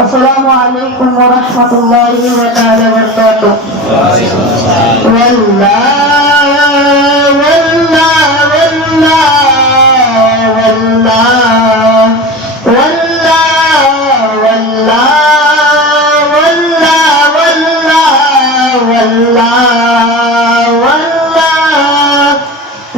السلام عليكم ورحمة الله وبركاته.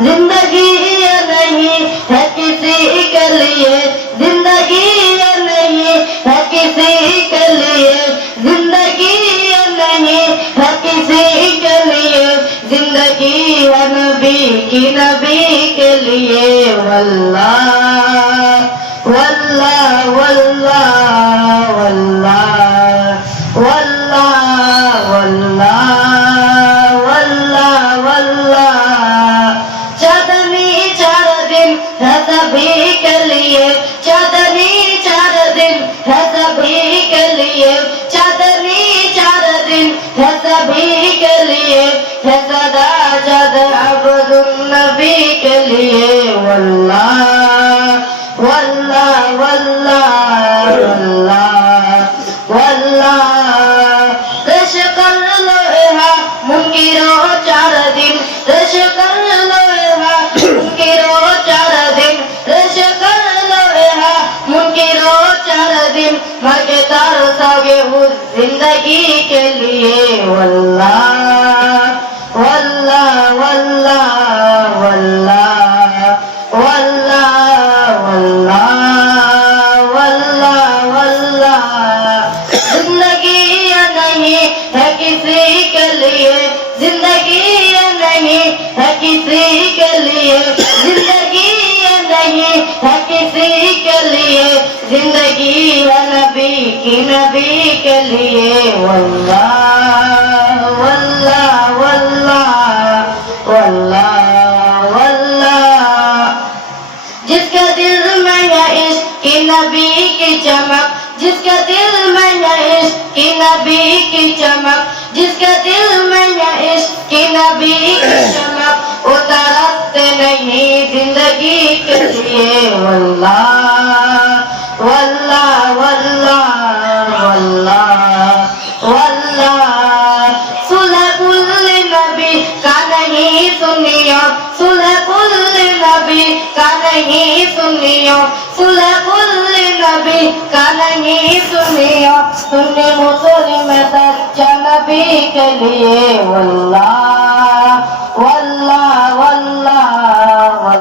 जिंदगी ये नहीं है किसी के लिए, जिंदगी ये नहीं है किसी के लिए, जिंदगी ये नहीं है किसी के लिए, जिंदगी है नबी की नबी के लिए। वल्लाह वल्लाह वल्लाह वल्लाह वल्लाह वल्लाह वल्लाह वल्लाह। चांदनी 4 दिन है सभी के लिए, चांदनी 4 दिन है सभी के लिए, चांदनी 4 दिन है सभी के लिए, है सदा जद अब्दुल नबी के लिए। वल्लाह वल्लाह वल्लाह वल्लाह वल्लाह। रश कर लो हा मुनकिरो 4 दिन, रश कर लो हा मुनकिरो 4 दिन, रश कर लो हा मुनकिरो 4 दिन, मर के तरसोगे उस जिंदगी के लिए। वल्लाह वल्लाह वल्लाह वल्लाह वल्लाह वल्लाह वल्लाह। जिंदगी ये नहीं है किसी के लिए, जिंदगी ये नहीं है किसी के लिए, जिंदगी ये नहीं है किसी के लिए, जिंदगी है नबी की नबी के लिए। वल्लाह वल्लाह वल्लाह वल्लाह वल्लाह। जिसके दिल में है इश्क की नबी की चमक, जिसके दिल में है इश्क की नबी की चमक, जिसके दिल में है इश्क की नबी की चमक, वो तरसते नहीं जिंदगी के लिए। वल्लाह वल्लाह वल्लाह वल्लाह वल्लाह। सुलह कुल्ले नबी का नहीं सुनियो, सुलह कुल्ले नबी का नहीं सुनियो, सुलह कुल्ले नबी का नहीं सुनियो, सुन्नी मुस्लिम सच्चा नबी के लिए। वल्लाह वल्लाह वल्लाह।